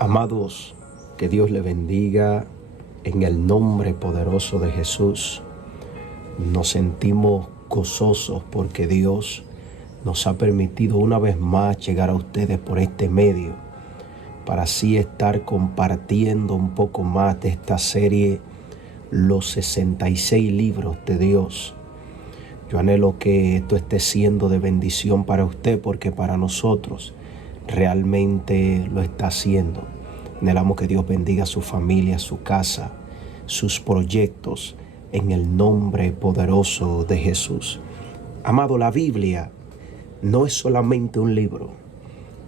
Amados, que Dios le bendiga en el nombre poderoso de Jesús. Nos sentimos gozosos porque Dios nos ha permitido una vez más llegar a ustedes por este medio para así estar compartiendo un poco más de esta serie, los 66 libros de Dios. Yo anhelo que esto esté siendo de bendición para usted, porque para nosotros realmente lo está haciendo. Anhelamos que Dios bendiga a su familia, su casa, sus proyectos, en el nombre poderoso de Jesús. Amado, la Biblia no es solamente un libro,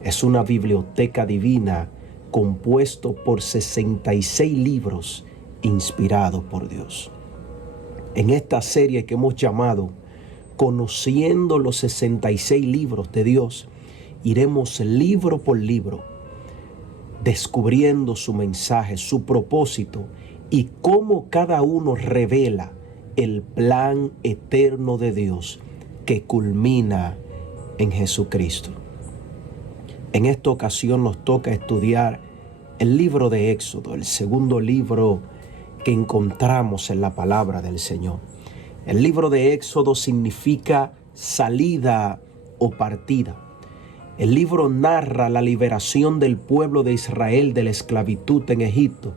es una biblioteca divina compuesto por 66 libros inspirados por Dios. En esta serie que hemos llamado Conociendo los 66 libros de Dios, iremos libro por libro, descubriendo su mensaje, su propósito y cómo cada uno revela el plan eterno de Dios que culmina en Jesucristo. En esta ocasión nos toca estudiar el libro de Éxodo, el segundo libro que encontramos en la palabra del Señor. El libro de Éxodo significa salida o partida. El libro narra la liberación del pueblo de Israel de la esclavitud en Egipto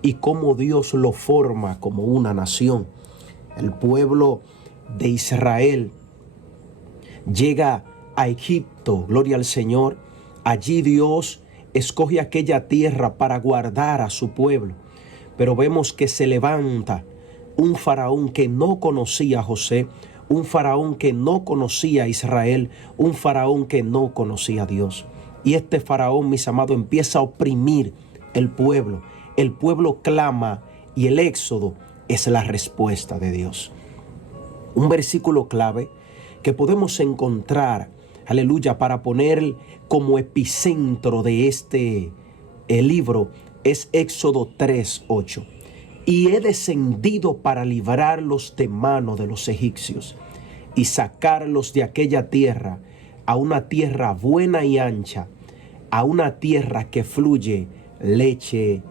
y cómo Dios lo forma como una nación. El pueblo de Israel llega a Egipto, gloria al Señor. Allí Dios escoge aquella tierra para guardar a su pueblo. Pero vemos que se levanta un faraón que no conocía a José, un faraón que no conocía a Israel, un faraón que no conocía a Dios. Y este faraón, mis amados, empieza a oprimir el pueblo. El pueblo clama y el éxodo es la respuesta de Dios. Un versículo clave que podemos encontrar, aleluya, para poner como epicentro de este libro es Éxodo 3:8. Y he descendido para librarlos de mano de los egipcios y sacarlos de aquella tierra a una tierra buena y ancha, a una tierra que fluye leche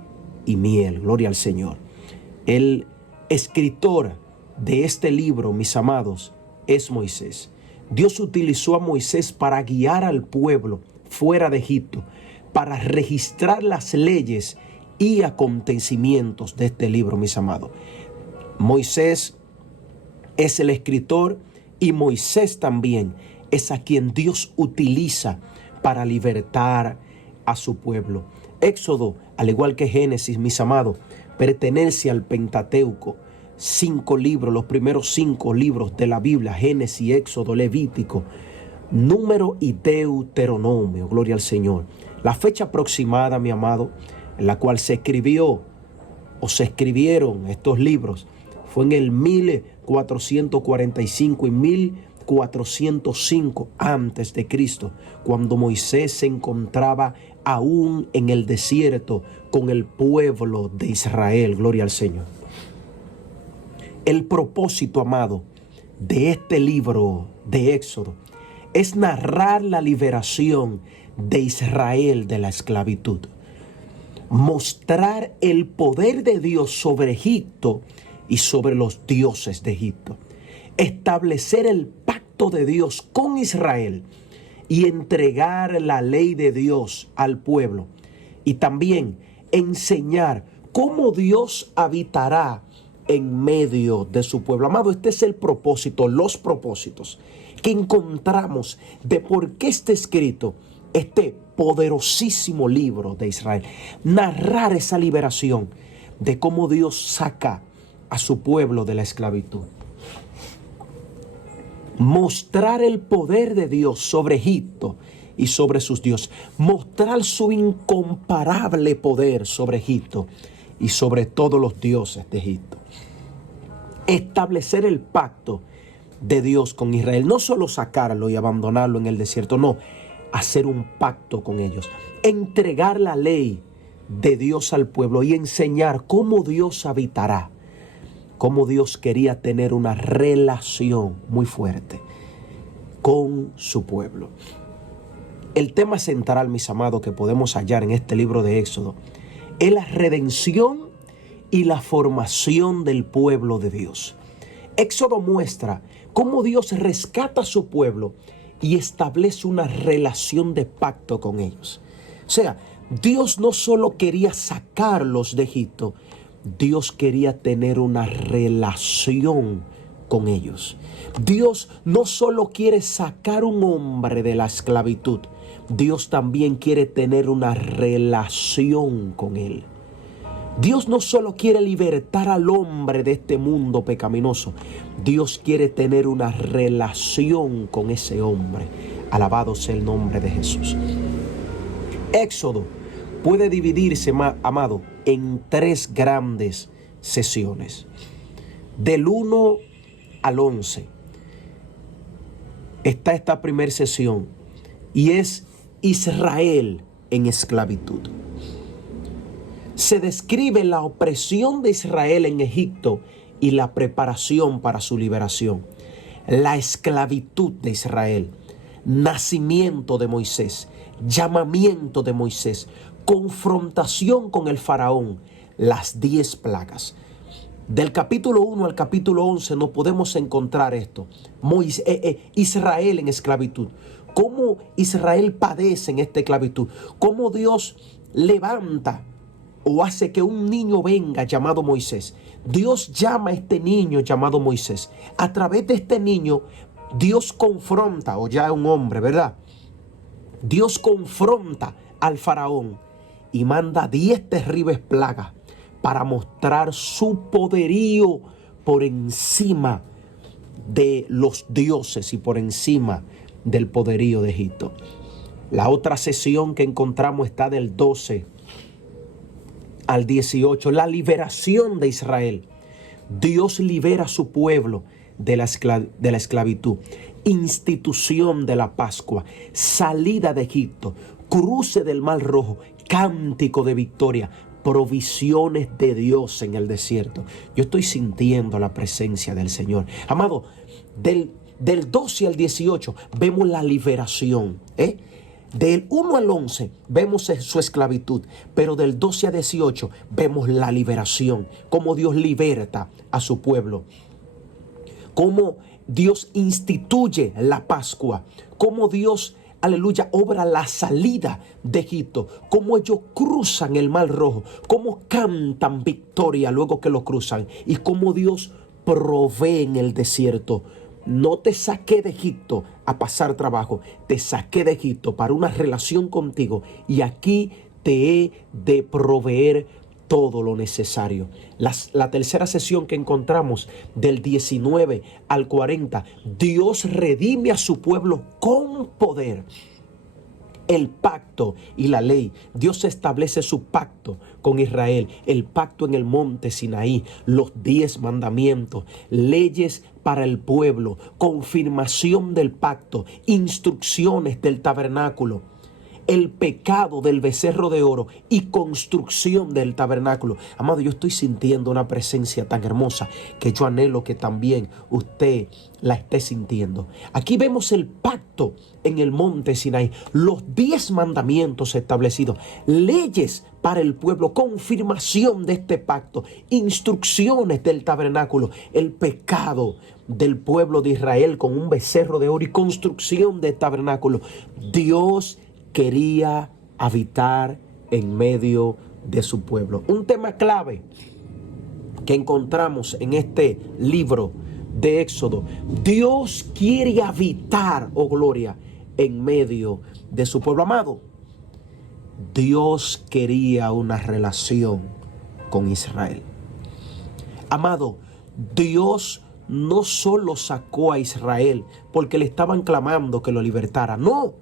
y miel. Gloria al Señor. El escritor de este libro, mis amados, es Moisés. Dios utilizó a Moisés para guiar al pueblo fuera de Egipto, para registrar las leyes y acontecimientos de este libro, mis amados. Moisés es el escritor y Moisés también es a quien Dios utiliza para libertar a su pueblo. Éxodo, al igual que Génesis, mis amados, pertenece al Pentateuco. 5 libros, los primeros 5 libros de la Biblia: Génesis, Éxodo, Levítico, Número y Deuteronomio. Gloria al Señor. La fecha aproximada, mi amado, en la cual se escribió o se escribieron estos libros fue en el 1445 y 1405 antes de Cristo, cuando Moisés se encontraba aún en el desierto con el pueblo de Israel. Gloria al Señor. El propósito, amado, de este libro de Éxodo es narrar la liberación de Israel de la esclavitud, mostrar el poder de Dios sobre Egipto y sobre los dioses de Egipto, establecer el pacto de Dios con Israel y entregar la ley de Dios al pueblo, y también enseñar cómo Dios habitará en medio de su pueblo. Amado, este es el propósito, los propósitos que encontramos de por qué está escrito este poderosísimo libro de Israel. Narrar esa liberación de cómo Dios saca a su pueblo de la esclavitud. Mostrar el poder de Dios sobre Egipto y sobre sus dioses. Mostrar su incomparable poder sobre Egipto y sobre todos los dioses de Egipto. Establecer el pacto de Dios con Israel. No solo sacarlo y abandonarlo en el desierto, no. Hacer un pacto con ellos. Entregar la ley de Dios al pueblo y enseñar cómo Dios habitará. Cómo Dios quería tener una relación muy fuerte con su pueblo. El tema central, mis amados, que podemos hallar en este libro de Éxodo es la redención y la formación del pueblo de Dios. Éxodo muestra cómo Dios rescata a su pueblo y establece una relación de pacto con ellos. O sea, Dios no solo quería sacarlos de Egipto, Dios quería tener una relación con ellos. Dios no solo quiere sacar un hombre de la esclavitud, Dios también quiere tener una relación con él. Dios no solo quiere libertar al hombre de este mundo pecaminoso, Dios quiere tener una relación con ese hombre. Alabado sea el nombre de Jesús. Éxodo puede dividirse, amado, en 3 grandes sesiones. Del 1 al 11 está esta primera sesión y es Israel en esclavitud. Se describe la opresión de Israel en Egipto y la preparación para su liberación. La esclavitud de Israel, nacimiento de Moisés, llamamiento de Moisés, confrontación con el faraón, las 10 plagas. Del capítulo 1 al capítulo 11 no podemos encontrar esto. Israel en esclavitud. Cómo Israel padece en esta esclavitud. Cómo Dios levanta o hace que un niño venga llamado Moisés. Dios llama a este niño llamado Moisés. A través de este niño, Dios confronta, o ya es un hombre, ¿verdad? Dios confronta al faraón y manda 10 terribles plagas para mostrar su poderío por encima de los dioses y por encima del poderío de Egipto. La otra sesión que encontramos está del 12 al 18, la liberación de Israel. Dios libera a su pueblo de la esclavitud, institución de la Pascua, salida de Egipto, cruce del Mar Rojo, cántico de victoria, provisiones de Dios en el desierto. Yo estoy sintiendo la presencia del Señor. Amado, del 12 al 18 vemos la liberación, Del 1 al 11 vemos su esclavitud, pero del 12 al 18 vemos la liberación, cómo Dios liberta a su pueblo, cómo Dios instituye la Pascua, cómo Dios, aleluya, obra la salida de Egipto, cómo ellos cruzan el Mar Rojo, cómo cantan victoria luego que lo cruzan y cómo Dios provee en el desierto. No te saqué de Egipto a pasar trabajo, te saqué de Egipto para una relación contigo y aquí te he de proveer todo lo necesario. La tercera sesión que encontramos del 19 al 40, Dios redime a su pueblo con poder. El pacto y la ley. Dios establece su pacto con Israel, el pacto en el monte Sinaí, los 10 mandamientos, leyes para el pueblo, confirmación del pacto, instrucciones del tabernáculo, el pecado del becerro de oro y construcción del tabernáculo. Amado, yo estoy sintiendo una presencia tan hermosa que yo anhelo que también usted la esté sintiendo. Aquí vemos el pacto en el monte Sinaí, los 10 mandamientos establecidos, leyes para el pueblo, confirmación de este pacto, instrucciones del tabernáculo, el pecado del pueblo de Israel con un becerro de oro y construcción del tabernáculo. Dios quería habitar en medio de su pueblo. Un tema clave que encontramos en este libro de Éxodo. Dios quiere habitar, oh gloria, en medio de su pueblo. Amado, Dios quería una relación con Israel. Amado, Dios no solo sacó a Israel porque le estaban clamando que lo libertara. No,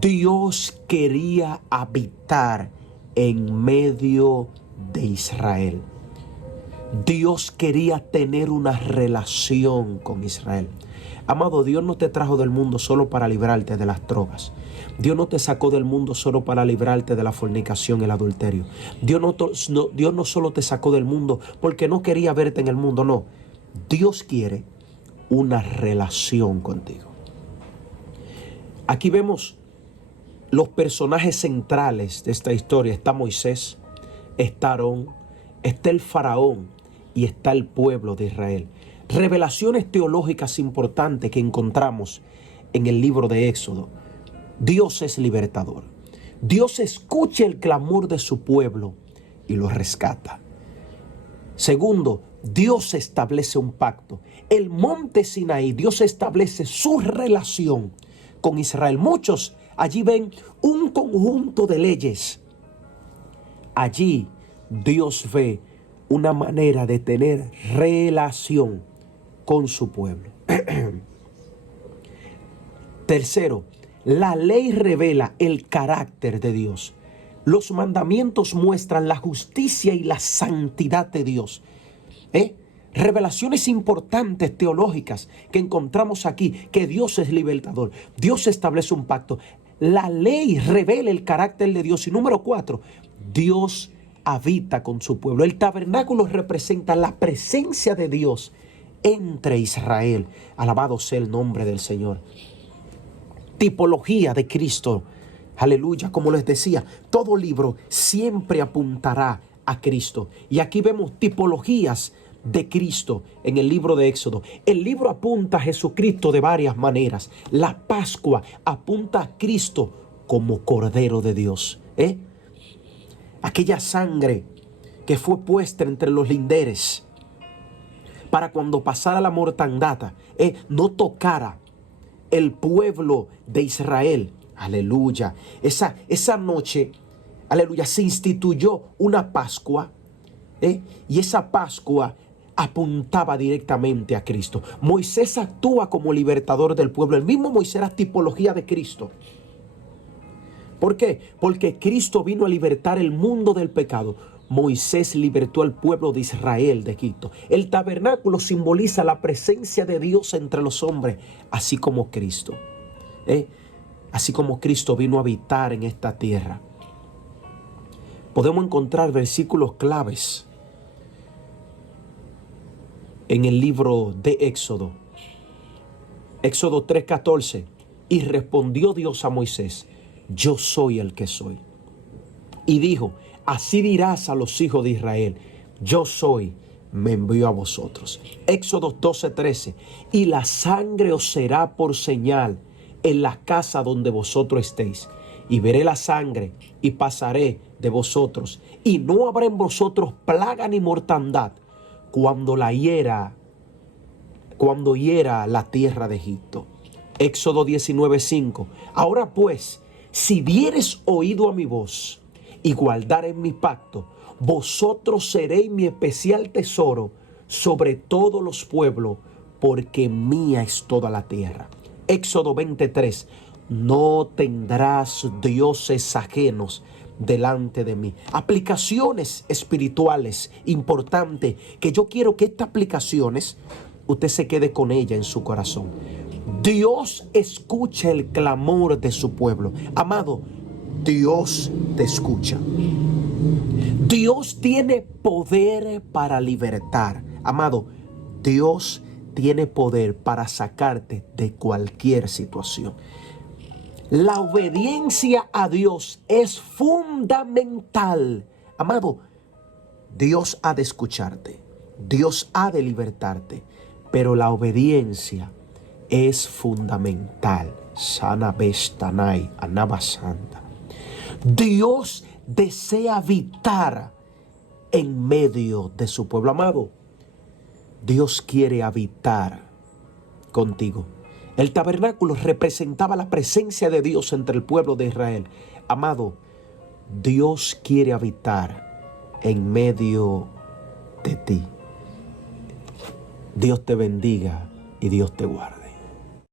Dios quería habitar en medio de Israel. Dios quería tener una relación con Israel. Amado, Dios no te trajo del mundo solo para librarte de las drogas. Dios no te sacó del mundo solo para librarte de la fornicación y el adulterio. Dios no solo te sacó del mundo porque no quería verte en el mundo, no. Dios quiere una relación contigo. Aquí vemos los personajes centrales de esta historia. Está Moisés, está Aarón, está el faraón y está el pueblo de Israel. Revelaciones teológicas importantes que encontramos en el libro de Éxodo. Dios es libertador. Dios escucha el clamor de su pueblo y lo rescata. Segundo, Dios establece un pacto. El monte Sinaí, Dios establece su relación con Israel. Muchos allí ven un conjunto de leyes. Allí Dios ve una manera de tener relación con su pueblo. Tercero, la ley revela el carácter de Dios. Los mandamientos muestran la justicia y la santidad de Dios. Revelaciones importantes teológicas que encontramos aquí, que Dios es libertador. Dios establece un pacto. La ley revela el carácter de Dios. Y número 4, Dios habita con su pueblo. El tabernáculo representa la presencia de Dios entre Israel. Alabado sea el nombre del Señor. Tipología de Cristo. Aleluya. Como les decía, todo libro siempre apuntará a Cristo. Y aquí vemos tipologías de Cristo en el libro de Éxodo. El libro apunta a Jesucristo de varias maneras. La Pascua apunta a Cristo como Cordero de Dios. Aquella sangre que fue puesta entre los linderes para cuando pasara la mortandad, no tocara el pueblo de Israel. Aleluya. Esa noche, aleluya, se instituyó una Pascua, y esa Pascua apuntaba directamente a Cristo. Moisés actúa como libertador del pueblo. El mismo Moisés era tipología de Cristo. ¿Por qué? Porque Cristo vino a libertar el mundo del pecado. Moisés libertó al pueblo de Israel de Egipto. El tabernáculo simboliza la presencia de Dios entre los hombres, así como Cristo. Así como Cristo vino a habitar en esta tierra. Podemos encontrar versículos claves en el libro de Éxodo. Éxodo 3:14. Y respondió Dios a Moisés: yo soy el que soy. Y dijo: así dirás a los hijos de Israel: yo soy, me envió a vosotros. Éxodo 12:13. Y la sangre os será por señal en la casa donde vosotros estéis. Y veré la sangre y pasaré de vosotros. Y no habrá en vosotros plaga ni mortandad cuando hiera la tierra de Egipto. Éxodo 19:5. Ahora pues, si diereis oído a mi voz y guardareis mi pacto, vosotros seréis mi especial tesoro sobre todos los pueblos, porque mía es toda la tierra. Éxodo 20:3. No tendrás dioses ajenos delante de mí. Aplicaciones espirituales importantes, que yo quiero que estas aplicaciones usted se quede con ella en su corazón. Dios escucha el clamor de su pueblo. Amado, Dios te escucha. Dios tiene poder para libertar. Amado, Dios tiene poder para sacarte de cualquier situación. La obediencia a Dios es fundamental. Amado, Dios ha de escucharte. Dios ha de libertarte. Pero la obediencia es fundamental. Sana bestanai anabasanta. Dios desea habitar en medio de su pueblo. Amado, Dios quiere habitar contigo. El tabernáculo representaba la presencia de Dios entre el pueblo de Israel. Amado, Dios quiere habitar en medio de ti. Dios te bendiga y Dios te guarde.